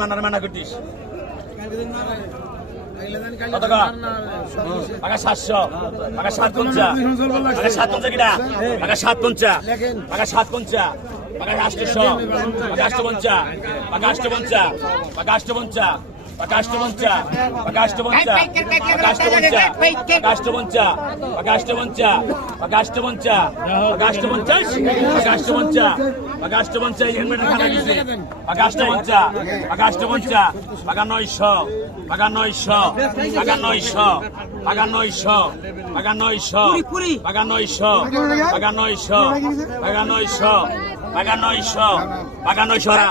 মানার মানা করতিস? সাত পঞ্চা সাত পঞ্চা সাত পঞ্চা সাত পঞ্চা Paga aşçı Paga aşçı bonca. Paga aşçı bonca. Paga aşçı bonca. Paga aşçı bonca. Paga aşçı bonca. Paga aşçı bonca. Paga aşçı bonca. Paga aşçı bonca. Paga aşçı bonca. Paga aşçı bonca. Paga aşçı bonca. Paga aşçı bonca. Yenmen kana gitsin. Paga aşçı bonca. Paga aşçı bonca. Paga 900. Paga 900. Paga 900. Paga 900. Paga 900. Paga 900. Paga 900. Paga 900. বাগান নয়শো বাগান নয়শরা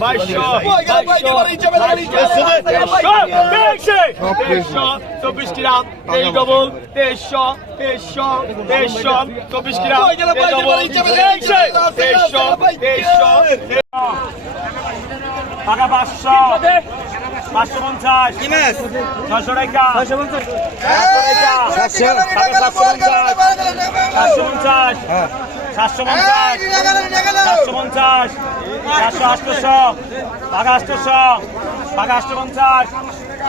বাইশ বড় সেই তেইশশো চব্বিশ গ্রাম তেইশ double তেইশশো তেইশশো তেইশশো চব্বিশ গ্রাম তেইশশো তেইশশো টাকা পাঁচশো পাঁচশো পঞ্চাশ ছশো টাকা ছশো পঞ্চাশ। সাতশো পঞ্চাশ সাতশো পঞ্চাশ সাতশো পঞ্চাশ সাতশো পঞ্চাশ সাতশো আটশোশো পাঁচশো পঞ্চাশ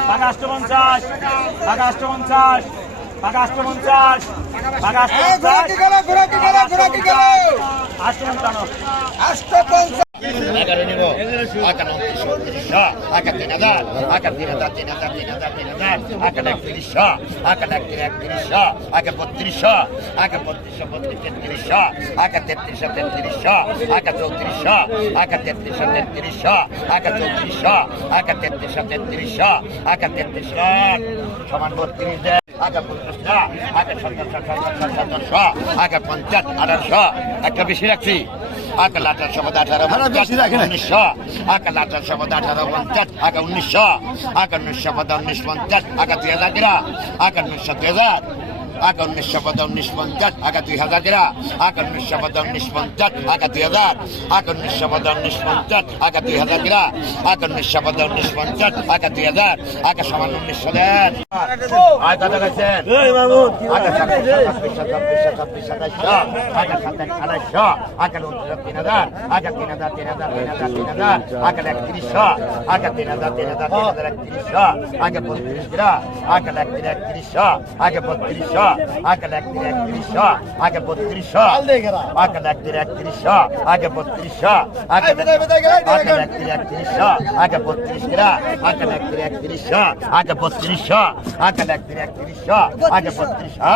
পাঁচশো পঞ্চাশ পাঁচশো পঞ্চাশ পাঁচশো পঞ্চাশ পাঁচশো পঞ্চাশ আটশো পঞ্চান্ন। আটশো পঞ্চাশ সমান বত্রিশ আগে পঞ্চাশটা আগে পঞ্চাশ আঠারোশো একটা বেশি রাখছি আকাল আঠারোশো আঠারো উনিশশো আকাল আঠারোশো আঠারো পঞ্চাশ আকা উনিশশো আকা উনিশশো উনিশ পঞ্চাশ আকা দুই হাজার আকা উনিশশো দুই হাজার। আকা উনিশশো উনিশ পঞ্চাশ আকা দুই হাজার গিরা আকা উনিশশো উনিশ পঞ্চাশ আকা দুই হাজার আকা উনিশশো উনিশ পঞ্চাশ আকা দুই হাজার গিরা আকা উনিশশো উনিশ পঞ্চাশ আকা দুই হাজার আকা সমান উনিশশো দেন আয় কত গেছেন আকা ছাব্বিশশো ছাব্বিশশো ছাব্বিশশো ছাব্বিশ সাতাইশশো আকা সাতাশ আড়াইশশো আকা উনত্রিশ তিন হাজার আকা তিন হাজার তিন হাজার তিন হাজার তিন হাজার আকা একত্রিশশো আকা তিন হাজার তিন হাজার তিন হাজার একত্রিশশো আকা বত্রিশ গ্রা একত্রিশ বত্রিশশো আগে একত্রিশ একত্রিশশো আগে বত্রিশশো আগে একত্রিশ একত্রিশশো আগে বত্রিশশো আগে আগে একত্রিশ একত্রিশশো আগে বত্রিশ আগে একত্রিশ একত্রিশশো আগে বত্রিশশো আগে একত্রিশ একত্রিশশো আগে বত্রিশশো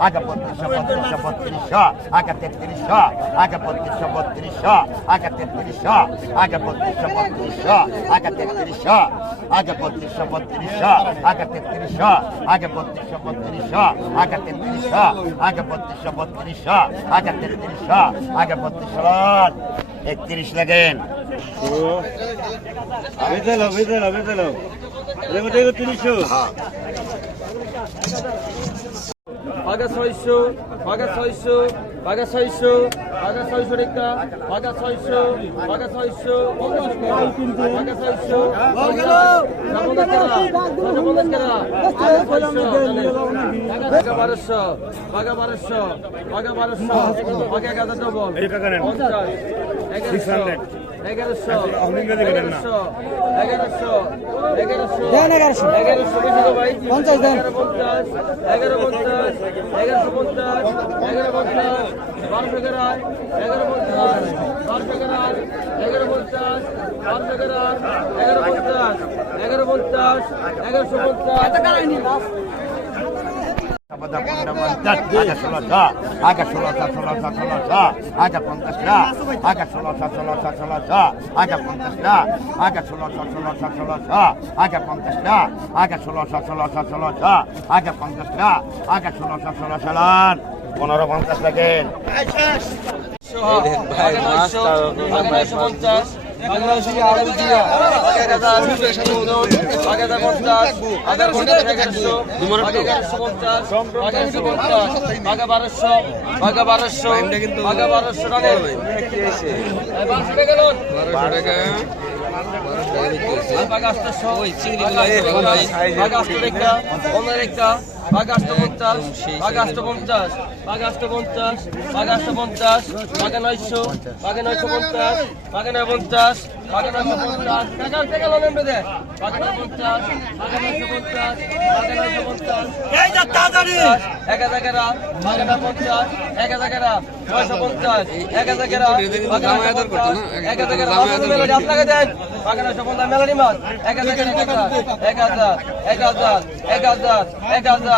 আগে বত্রিশশো বত্রিশশো বত্রিশশো আগে তেত্রিশশো আগে বত্রিশশো বত্রিশশো আগে তেত্রিশশো আগে বত্রিশশো বত্রিশশো আগে তেত্রিশশো আগে বত্রিশশো বত্রিশশো আগে তেত্রিশশো আগে বত্রিশশো বত্রিশশো আগে তেত্রিশশো আগে বত্রিশশো বত্রিশশো আগে তেত্রিশশো আগে বত্রিশশো একত্রিশ লাগেন। বেতালো বেতালো বেতালো তিরিশশো পাগা ছয়শো পাগা ছয়শো। বাঘা ছয়শো বাঘা ছয়শো রেখা বাঘা ছয়শো বাঘা ছয়শো বাঘা ছয়শো বারোশো বাঘা বারোশো বাঘা বারোশো বাঘা এক হাজার ডবল পঞ্চাশ দেন এগারোশো। পঞ্চাশ দেন। এগারো পঞ্চাশ এগারোশো পঞ্চাশ এগারো পঞ্চাশ বারোশো গ্রাম এগারো পঞ্চাশ বারোশো গ্রাম এগারো পঞ্চাশ বারোশো গ্রাম এগারো পঞ্চাশ এগারো পঞ্চাশ এগারোশো পঞ্চাশ। আগে ষোলোশো ষোলোশো ষোলোশো আগে পঞ্চাশটা আগে ষোলোশো ষোলোশো ষোলোশো আগে পঞ্চাশটা আগে ষোলোশো ষোলোশো ষোলোশো আগে পঞ্চাশটা আগে ষোলোশো ষোলোশো ষোলোশো আগে পঞ্চাশটা আগে ষোলোশো ষোলোশো লান পনেরো পঞ্চাশ লাগেন নয়শো পঞ্চাশ। পঞ্চাশ আগে বারোশো আগে বারোশো আগে বারোশো টাকা বারোশো টাকা লোন আগাস্টশো আগাস্ট রেখা পনেরো রেখা আগাস্ট পঞ্চাশ আগাস্ট পঞ্চাশ আগাস্ট পঞ্চাশ আগাস্ট পঞ্চাশ আগে নয়শো আগে নয়শো পঞ্চাশ আগে নয় পঞ্চাশ আগে নয়শো পঞ্চাশ। টাকা টাকা লোন নয় পঞ্চাশ আগে নয়শো পঞ্চাশ আগে নয়শো পঞ্চাশ। এই যা তাড়াতাড়ি। এক হাজার এগারো এক হাজার পঞ্চাশ এক হাজার এগারো নয়শো পঞ্চাশ এক হাজার এগারো এক হাজার আপনাকে দেন আগে নয়শো পঞ্চাশ মাছ এক হাজার এক হাজার এক হাজার এক হাজার এক হাজার